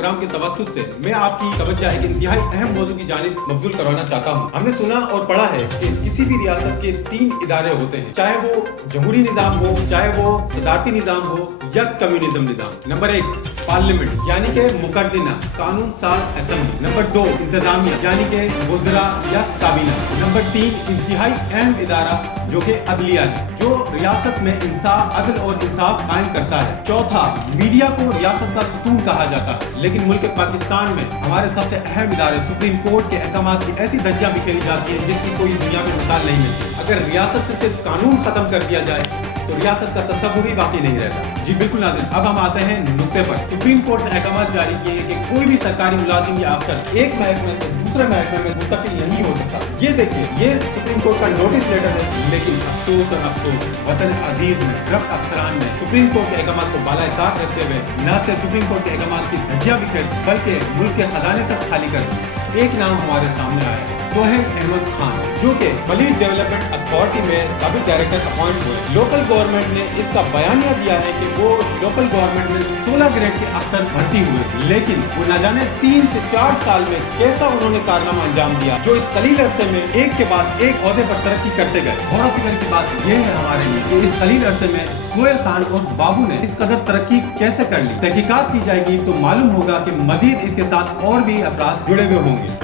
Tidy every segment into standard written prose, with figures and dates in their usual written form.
Programme के तवज्जुह से मैं आपकी तवज्जो एक इंतहाई अहम मौजू की जानिब मबज़ूल करवाना चाहता हूँ। हमने सुना और पढ़ा है कि किसी भी रियासत के 3 इदारे होते हैं, चाहे वो जमहूरी निज़ाम हो, चाहे वो सदारती निज़ाम हो या कम्युनिज्म निज़ाम। नंबर 1 पार्लियामेंट यानी कि मुकद्दमा कानून साज असेंबली। नंबर 2 इंतजामिया यानी कि वज़रा या काबीना। नंबर 3 इंतहाई अहम इदारा जो कि अदलिया है, जो रियासत में इंसाफ, अदल और इंसाफ कायम करता है। चौथा मीडिया को रियासत का सुतून कहा जाता है, लेकिन मुल्क पाकिस्तान में हमारे सबसे अहम इदारे सुप्रीम कोर्ट के अहकाम की ऐसी धज्जियां बिखेरी जाती है जिसकी कोई दुनिया में मिसाल नहीं मिलती। अगर रियासत से सिर्फ कानून खत्म कर दिया जाए तो रियासत का तस्वुर ही बाकी नहीं रहता। जी बिल्कुल नाज़रीन, अब हम आते हैं नुक्ते पर। सुप्रीम कोर्ट ने अहकाम जारी किए हैं कि कोई भी सरकारी मुलाजिम या अफसर एक महकमे से दूसरे महकमे में मुंतकिल नहीं हो सकता। ये देखिए, ये सुप्रीम कोर्ट का नोटिस लेटर है, लेकिन अफसोस और अफसोस वतन अजीज में करप्ट अफसरान ने सुप्रीम कोर्ट के अहकाम को बालाइताक रखते हुए न सिर्फ सुप्रीम कोर्ट के अहकाम की धज्जियां बिखेर बल्कि मुल्क के खजाने तक खाली कर दी। एक नाम हमारे सामने आया है, सोहेल अहमद खान, जो कि मलीक डेवलपमेंट अथॉरिटी में साबिक डायरेक्टर अपॉइंट हुए। लोकल गवर्नमेंट ने इसका बयानिया दिया है कि वो लोकल गवर्नमेंट में 16 ग्रेड के अफसर भर्ती हुए, लेकिन वो न जाने 3 से 4 साल में कैसा उन्होंने कारनामा अंजाम दिया जो इस कलील अरसे में एक के बाद एक ओहदे पर तरक्की करते गए। गौर और फिक्र की बात यह है हमारे लिए कि इस कलील अरसे में सोहेल खान और बाबू ने इस कदर तरक्की कैसे कर ली। तहकीकात की जाएगी तो मालूम होगा कि मजीद इसके साथ और भी अफराद जुड़े हुए होंगे।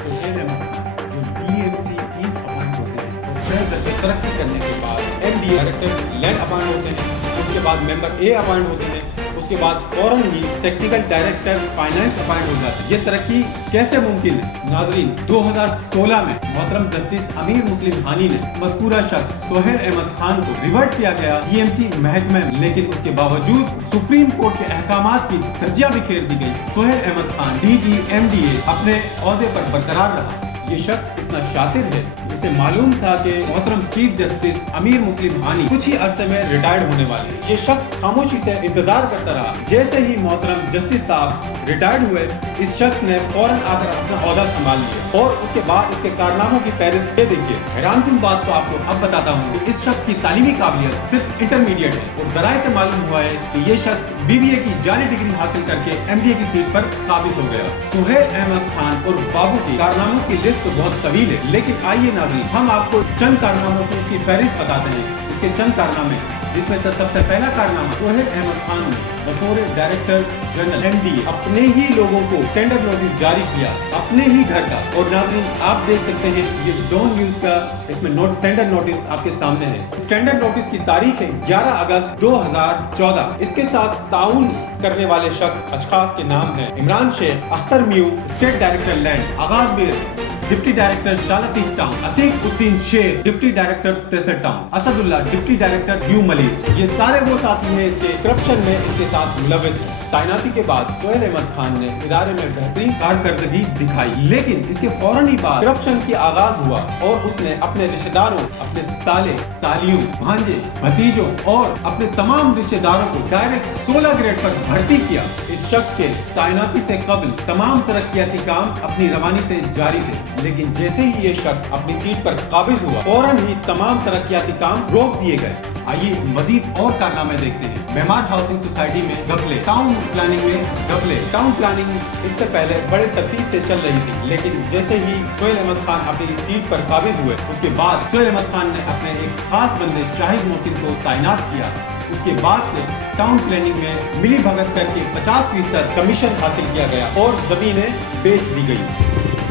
तरक्की करने के बाद MD डायरेक्टर लैंड अपॉइंट होते हैं, उसके बाद मेंबर A अपॉइंट होते हैं, उसके बाद फौरन ही टेक्निकल डायरेक्टर फाइनेंस अपॉइंट हो जाता है। ये तरक्की कैसे मुमकिन है? नाजरीन, 2016 में मोहतरम जस्टिस अमीर मुस्लिम हानी ने मज़कूरा शख्स सोहेल अहमद खान को रिवर्ट किया गया EMC महकमे में, लेकिन उसके बावजूद सुप्रीम कोर्ट के अहकामात की धज्जियां बिखेर दी गई। सोहेल अहमद खान DG MDA अपने ओहदे पर बरकरार रहा। ये शख्स इतना शातिर है, इसे मालूम था कि मोहतरम चीफ जस्टिस अमीर मुस्लिम हानी कुछ ही अरसे में रिटायर्ड होने वाले हैं। ये शख्स खामोशी से इंतजार करता रहा। जैसे ही मोहतरम जस्टिस साहब रिटायर्ड हुए, इस शख्स ने फौरन आकर अपना ओहदा संभाल लिया और उसके बाद इसके कारनामों की फहरिस्त ये देखिए। हैरानकुन बात तो आपको अब बताता हूँ कि इस शख्स की तालीमी काबिलियत सिर्फ इंटरमीडिएट है और जराए से मालूम हुआ है कि ये शख्स BBA की जाली डिग्री हासिल करके MDA की सीट पर काबिज हो गया। सोहेल अहमद खान और बाबू के कारनामों की लिस्ट तो बहुत तवील है, लेकिन आइए नाज़रीन, हम आपको चंद कारनामों की इसकी फहरिस्त बताते हैं। इसके चंद कारनामे, जिसमें से सबसे पहला कारनामा, सोहेल अहमद खान ने बतौर डायरेक्टर जनरल MDA अपने ही लोगों को टेंडर नोटिस जारी किया, अपने ही घर का। और नाज़रीन, आप देख सकते हैं ये डॉन न्यूज़ का इसमें टेंडर नोटिस आपके सामने है। इस टेंडर नोटिस की तारीख है 11 अगस्त 2014। इसके साथ ताउन करने वाले शख्स अशखास के नाम है इमरान शेख, अख्तर म्यू स्टेट डायरेक्टर लैंड, आगाज मीर डिप्टी डायरेक्टर शालतीफ town, Atiq uddin Sheikh deputy director तेसर town, Asadullah deputy director new Malik. ये सारे वो साथी हैं इसके करप्शन में इसके साथ मुलविस हैं। तैनाती के बाद सोहेल अहमद खान ने इदारे में बेहतरीन कारकर्दगी दिखाई, लेकिन इसके फौरन ही बाद करप्शन की आगाज हुआ और उसने अपने रिश्तेदारों, अपने साले, सालियों, भांजे, भतीजों और अपने तमाम रिश्तेदारों को डायरेक्ट 16 ग्रेड पर भर्ती किया। इस शख्स के तैनाती से कबल तमाम तरक्याती काम अपनी रवानी से जारी थे, लेकिन जैसे ही ये शख्स अपनी सीट पर काबिज हुआ, फौरन ही तमाम तरक्याती काम रोक दिए गए। आइए मजीद और कारनामे देखते हैं। मेमार हाउसिंग सोसाइटी में घपले, टाउन प्लानिंग में घपले। टाउन प्लानिंग इससे पहले बड़े तरतीब से चल रही थी, लेकिन जैसे ही सोहेल अहमद खान अपनी सीट पर काबिज हुए, उसके बाद सोहेल अहमद खान ने अपने एक खास बंदे शाहिद मोहसिन को तैनात किया। उसके बाद से टाउन प्लानिंग में मिली भगत करके 50% कमीशन हासिल किया गया और जमीनें बेच दी गई,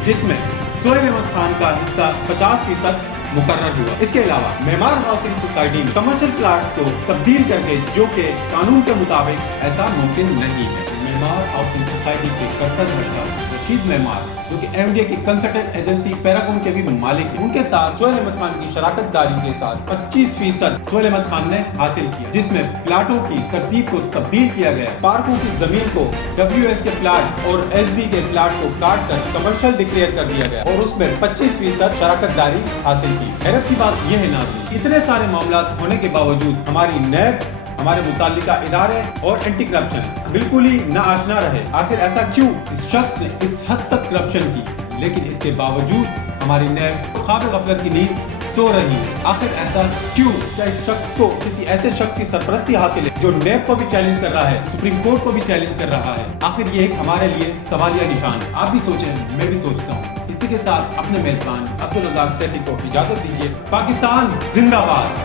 जिसमें सोहेल अहमद खान का हिस्सा 50% मुकर्रर हुआ। इसके अलावा मेमार हाउसिंग सोसाइटी में कमर्शियल प्लाट्स को तब्दील करके, जो कि कानून के मुताबिक ऐसा मुमकिन नहीं है। मेमार हाउसिंग सोसाइटी के कर्ता धर्ता रशीद मेमार, जो कि MDA की कंसल्टेंट एजेंसी पैरागॉन के भी मालिक हैं, उनके साथ सोहेल अहमद खान की शराकत दारी के साथ 25% सोहेल अहमद खान ने हासिल किया, जिसमें प्लाटों की तरतीब को तब्दील किया गया, पार्कों की जमीन को WS के प्लाट और SB के प्लाट को काट कर कमर्शियल डिक्लेयर कर दिया गया और उसमें 25% शराकत दारी हासिल की। हैरत की बात यह है नाज़रीन, इतने सारे मामला होने के बावजूद हमारी नैब, हमारे मुताल्लिका इदारे और एंटी करप्शन बिल्कुल ही ना आशना रहे। आखिर ऐसा क्यों? इस शख्स ने इस हद तक करप्शन की, लेकिन इसके बावजूद हमारी नैब ख्वाब गफलत की नींद سو رہی ہے. آخر ایسا کیوں؟ کیا اس شخص کو کسی ایسے شخص کی سرپرستی حاصل ہے جو نیب کو بھی چیلنج کر رہا ہے, سپریم کورٹ کو بھی چیلنج کر رہا ہے؟ آخر یہ ایک ہمارے لیے سوالیہ نشان ہے. آپ بھی سوچیں, میں بھی سوچتا ہوں. اسی کے ساتھ اپنے میزبان عبدالرزاق سیٹھی کو اجازت دیجیے. پاکستان زندہ باد.